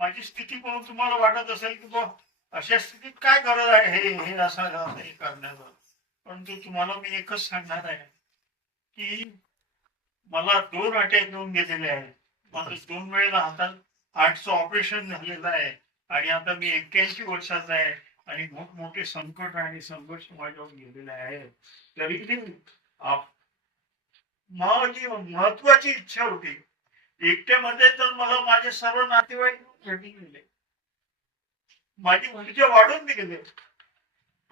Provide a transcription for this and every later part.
माझी स्थिती पाहून तुम्हाला वाटत असेल की बा अशा स्थितीत काय गरज आहे हे हे असं हे करण्याचं. परंतु तुम्हाला मी एकच सांगणार आहे की मला 2 अटॅक येऊन गेलेले आहेत. माझं 2 वेळेला हातात हार्टचं ऑपरेशन झालेलं आहे आणि आता मी 81 वर्षाचा आहे आणि मोठमोठे संकट आणि संघर्ष माझ्यावर गेलेले आहेत. तरी माझी महत्वाची इच्छा होती. एकट्यामध्ये तर मला माझे सर्व नातेवाईक भेटून गेले, माझी ऊर्जा वाढून गेली.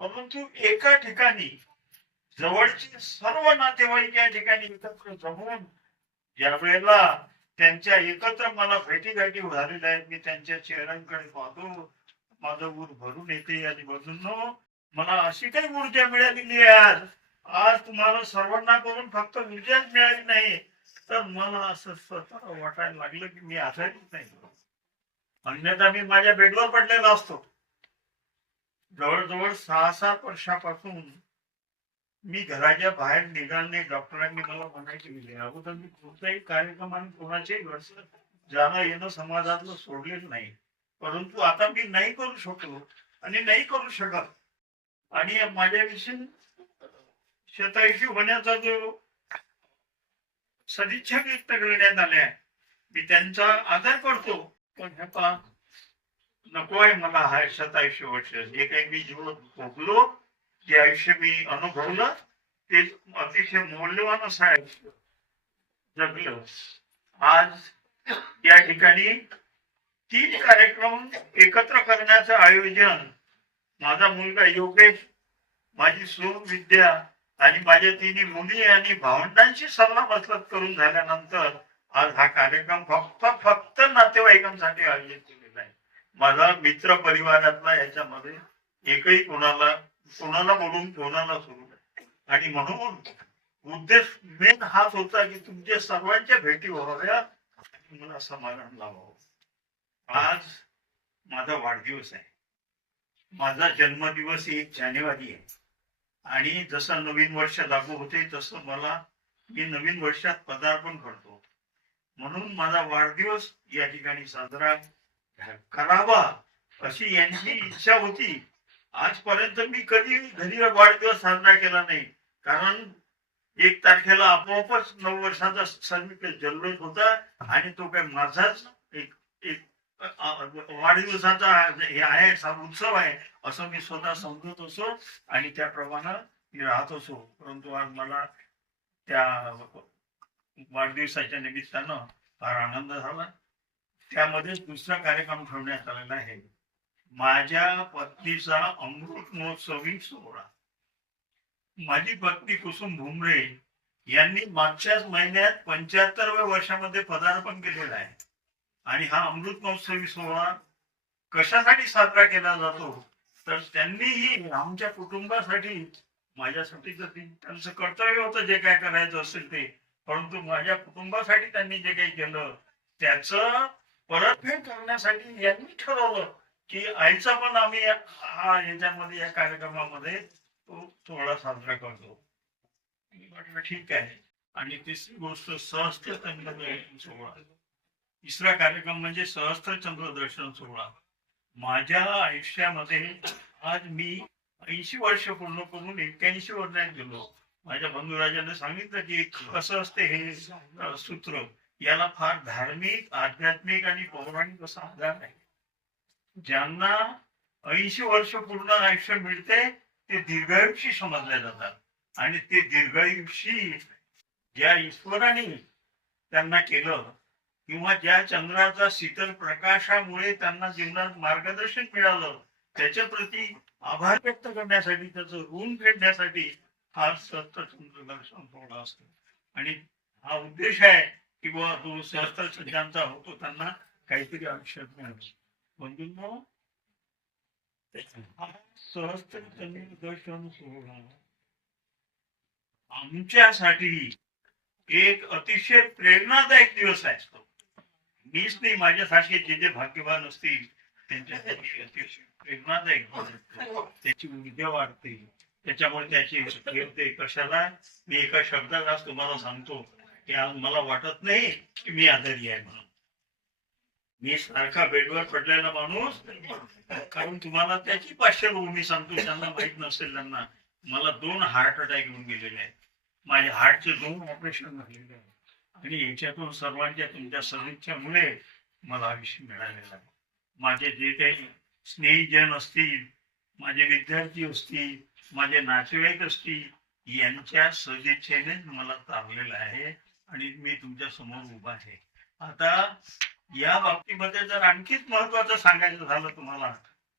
परंतु एका ठिकाणी जवळचे सर्व नातेवाईक या ठिकाणी एकत्र जमून ज्या वेळेला त्यांच्या एकत्र मला भेटीगाठी झालेल्या आहेत, मी त्यांच्या चेहऱ्यांकडे पाहतो, माझं ऊर भरून येते. आणि बंधूंनो, मला अशी काही ऊर्जा मिळालेली आहे आज. आज तुम्हाला सर्वांना करून फक्त ऊर्जाच मिळाली नाही, तर मला असं स्वतः वाटायला लागलं की मी आजारीच नाही. अन्यथा मी माझ्या बेडवर पडलेला असतो. जवळजवळ 6-7 वर्षापासून मी घराच्या बाहेर निघाले. डॉक्टरांनी मला म्हणायचे गेले, अगोदर मी कोणताही कार्यक्रम आणि कोणाच्याही घरच जाणं येणं समाजातलं सोडलेलं नाही. परंतु आता मी नाही करू शकलो आणि नाही करू शकत. आणि माझ्याविषयी शतायुषी होण्याचा जो सदिच्छा व्यक्त करण्यात आल्या, मी त्यांचा आदर करतो. पण हे पहा, नको आहे मला हा 27 वर्ष. जे काही मी जीवन भोगलो, जे आयुष्य मी अनुभवलं, ते अतिशय मौल्यवान असं आयुष्य जगलं. आज या ठिकाणी 3 कार्यक्रम एकत्र करण्याचं आयोजन माझा मुलगा योगेश, माझी सून विद्या आणि माझ्या 3 मुली आणि भावंडांशी सल्ला मसलत करून झाल्यानंतर आज हा कार्यक्रम फक्त नातेवाईकांसाठी आयोजित केलेला आहे. माझा मित्र परिवारातला याच्यामध्ये एकही कोणाला बोलून कोणाला सोडू नये. आणि म्हणून उद्देश मेन हाच होता की तुमच्या सर्वांच्या भेटी व्हाव्या आणि मला समाधान लावावं. आज माझा वाढदिवस आहे. माझा जन्मदिवस 1 जानेवारी आहे. आणि जसं नवीन वर्ष लागू होते तसं मी नवीन वर्षात पदार्पण करतो. म्हणून माझा वाढदिवस या ठिकाणी साजरा करावा अशी यांची इच्छा होती. आजपर्यंत मी कधी घरी वाढदिवस साजरा केला नाही, कारण 1 तारखेला आपोआपच 9 वर्षाचा सर्टिफिकेट जल्लोष होता आणि तो काय माझाच एक एक वाढदिवसाचा हे आहे, उत्सव आहे असं मी स्वतः समजत असो आणि त्याप्रमाणे मी राहत असो. परंतु आज मला त्या वाढदिवसाच्या निमित्तानं फार आनंद झाला. त्यामध्ये दुसरा कार्यक्रम ठेवण्यात आलेला आहे, माझ्या पत्नीचा अमृत महोत्सवी सोहळा. माझी पत्नी कुसुम भुमरे यांनी मागच्याच महिन्यात 75व्या वर्षामध्ये पदार्पण केलेलं आहे. आणि हा अमृत महोत्सवी सोहळा कशासाठी साजरा केला जातो, तर त्यांनीही आमच्या कुटुंबासाठी, माझ्यासाठी तर त्यांचं कर्तव्य होतं जे काय करायचं असेल ते, परंतु माझ्या कुटुंबासाठी त्यांनी जे काही केलं त्याचं परतफेड करण्यासाठी यांनी ठरवलं की आईचा पण आम्ही याच्यामध्ये या कार्यक्रमामध्ये तो सोहळा साजरा करतो. म्हटलं ठीक आहे. आणि तिसरी गोष्ट सहस्त्र चंद्रदर्शन सोहळा. तिसरा कार्यक्रम म्हणजे सहस्त्र चंद्रदर्शन सोहळा. माझ्या आयुष्यामध्ये आज मी 80 वर्ष पूर्ण करून 81 वर्षात गेलो. माझ्या बंधुराजाने सांगितलं की कसं असते हे सूत्र, याला फार धार्मिक, आध्यात्मिक आणि पौराणिक असा आधार आहे. ज्यांना 80 वर्ष पूर्ण आयुष्य मिळते ते दीर्घायुषी समजले जातात. आणि ते दीर्घायुषी ज्या ईश्वराने त्यांना केलं, किंवा ज्या चंद्राचा शीतल प्रकाशामुळे त्यांना जीवनात मार्गदर्शन मिळालं, त्याच्या प्रती आभार व्यक्त करण्यासाठी, त्याचं ऋण फेडण्यासाठी हा सहस्त्र चंद्रदर्शन सोहळा असतो. आणि हा उद्देश आहे की बुवा तो सहस्त्र ज्यांचा होतो त्यांना काहीतरी आयुष्यात मिळालं. बंधूंनो, हा सहस्त्र चंद्रदर्शन सोहळा आमच्यासाठी एक अतिशय प्रेरणादायक दिवस असतो. मीच नाही, माझ्यासारखे जे जे भाग्यवान असतील त्यांच्यासाठी अतिशय प्रेरणादायक, त्याची ऊर्जा वाढते, त्याच्यामुळे त्याची येते. कशाला, मी एका शब्दात आज तुम्हाला सांगतो की आज मला वाटत नाही की मी आजारी आहे म्हणून. मी सारखा बेडवर पडलेला माणूस, कारण तुम्हाला त्याची पार्श्वभूमी मी सांगतो, त्यांना माहित नसेल त्यांना. मला 2 हार्ट अटॅक येऊन गेलेले आहेत. माझ्या हार्टचे 2 ऑपरेशन झालेले आहेत आणि याच्यातून सर्वांच्या तुमच्या सदिच्छेमुळे मला आयुष्य मिळालेलं आहे. माझे जे काही स्नेहीजन असतील, माझे विद्यार्थी असतील, माझे नातेवाईक असतील, यांच्या सदिच्छेने मला तारलेलं आहे आणि मी तुमच्या समोर उभा आहे. आता या बाबतीमध्ये जर आणखीच महत्वाचं सांगायचं झालं तुम्हाला,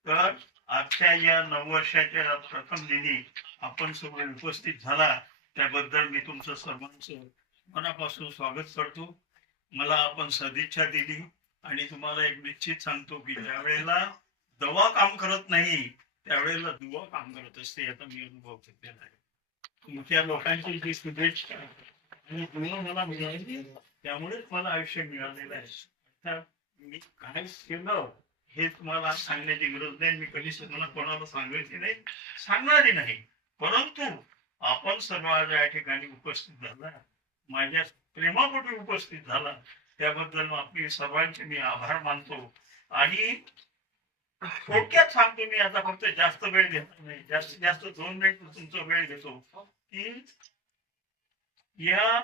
तर आजच्या या नववर्षाच्या प्रथम दिनी आपण सगळे उपस्थित झाला, त्याबद्दल मी तुमचं सर्वांचं मनापासून स्वागत करतो. मला आपण सदिच्छा दिली आणि तुम्हाला एक निश्चित सांगतो की ज्या वेळेला दवा काम करत नाही, त्यावेळेला दुवा काम करत असते, याचा मी अनुभव घेतलेला आहे. तुमच्या लोकांची जी शुभेच्छा आणि दुवा मला मिळाली, त्यामुळेच मला आयुष्य मिळालेलं आहे. तर मी काय केलं हे तुम्हाला सांगण्याची गरज नाही, मी कधीच मला कोणाला सांगायची नाही, सांगणारही नाही. परंतु आपण सर्व आज या ठिकाणी उपस्थित झाला, माझ्या प्रेमापोटी उपस्थित झाला, त्याबद्दल आपली सर्वांचे मी आभार मानतो. आणि थोडक्यात सांगतो, मी आता फक्त जास्त वेळ घेणार नाही, जास्तीत जास्त 2 मिनिट तुमचा वेळ घेतो की या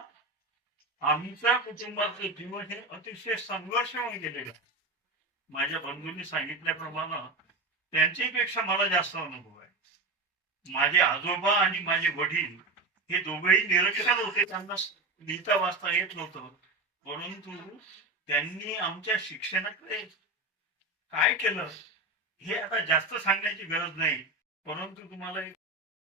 आमच्या कुटुंबाचं जीवन हे अतिशय संघर्षमय गेलेलं आहे. माझ्या बंधूंनी सांगितल्याप्रमाणे त्यांच्यापेक्षा मला जास्त अनुभव आहे. माझे आजोबा आणि माझे वडील हे दोघेही निरक्षर होते, त्यांना लिहिता वाचता येत नव्हतं, परंतु त्यांनी आमच्या शिक्षणाकडे काय केलं हे आता जास्त सांगण्याची गरज नाही. परंतु तुम्हाला एक